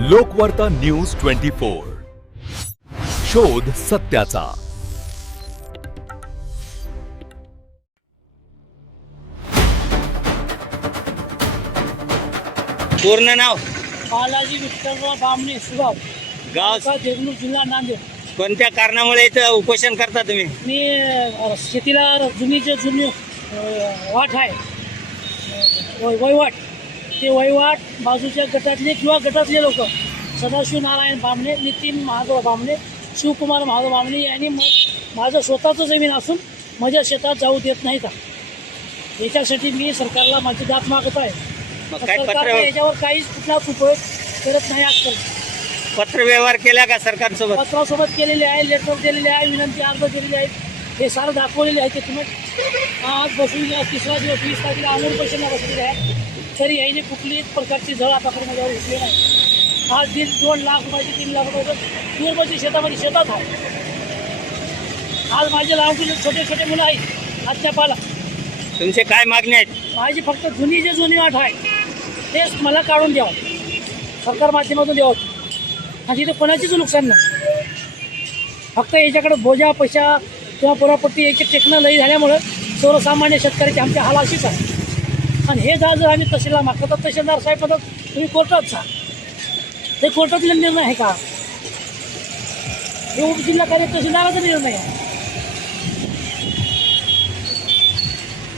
लोकवार्ता news 24 शोध सत्याचा। पूर्ण नाव बालाजी विठ्ठलराव बामणे सुगाव, गाव तालुका देगलूर, जिल्हा नांदेड। कोणत्या कारणामुळे इथं उपोषण करता तुम्ही? मी शेतीला जुनी वाट आहे, वहिवाट, ते वहिवाट बाजूच्या गटातले किंवा गटातले लोक सदाशिव नारायण बामणे, नितीन महादेव बामणे, शिवकुमार महादेव बामणे यांनी माझं स्वतःचं जमीन असून माझ्या शेतात जाऊ देत नाही का, याच्यासाठी मी सरकारला माझी दाद मागत आहे। मग काय सरकार याच्यावर काहीच कुठलाच उपयोग करत नाही। आजकाल पत्र व्यवहार केला का सरकारसोबत? पत्रासोबत केलेले आहे, लेटर दिलेले आहे, विनंती अर्ज दिलेले आहेत, हे सारं दाखवलेले आहे की तुम्ही आज बसून तिसरा दिवस 20 तारखेला अमोल पैशांना बसलेले आहे, तरी याने कुठलीच प्रकारची झळ आतापर्यंत माझ्यावर उठली नाही। आज 2 लाख रुपयाचे 3 लाख रुपये दूरमध्ये शेतात आहे। आज माझे लावलेले छोटे छोटे मुलं आहेत अद्यापाला। तुमचे काय मागणी आहेत? माझी फक्त जुनी वाट आहे तेच मला काढून द्यावं, सरकार माध्यमातून द्यावं, आणि तिथे कोणाचीच नुकसान नाही। फक्त याच्याकडे बोजा पैसा किंवा पुरापट्टी याची टेक्नॉ लई झाल्यामुळं सर्वसामान्य शेतकऱ्याची आमच्या हाल अशीच आहे। आणि हे जर आम्ही तहसीलला मागतो तर तहसीलदार साहेब म्हणतात तुम्ही कोर्टात जा, हे कोर्टातले निर्णय आहे का? हे उपजिल्हाधिकारी तहसीलदाराचा निर्णय आहे।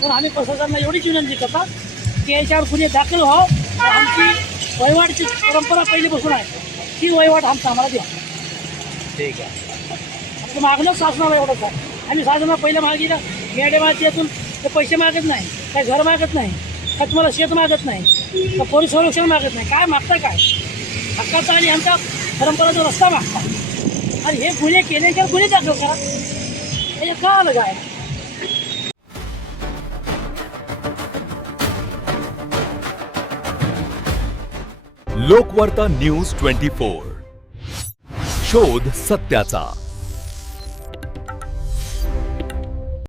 तर आम्ही प्रशासनाला एवढीच विनंती करतात की याच्यावर गुन्हे दाखल व्हावं। आमची वहिवाटची परंपरा पहिलीपासून आहे, ती वहिवाट आम्हाला द्या। ठीक आहे, आमचं मागणं शासनाला एवढंच आहे। आम्ही शासनाला पहिलं मागितलं मॅडमाची यातून ते पैसे मागत नाही, काय घर मागत नाही, काय तुम्हाला शेत मागत नाही, का पोलीस संरक्षण मागत नाही, काय मागता काय? हक्काचा आणि आमच्या परंपरेचा रस्ता मागता, आणि हे गुन्हे केल्याच्यावर गुन्हे दाखल करा, हे का आलं काय? लोकवार्ता न्यूज 24 शोध सत्याचा।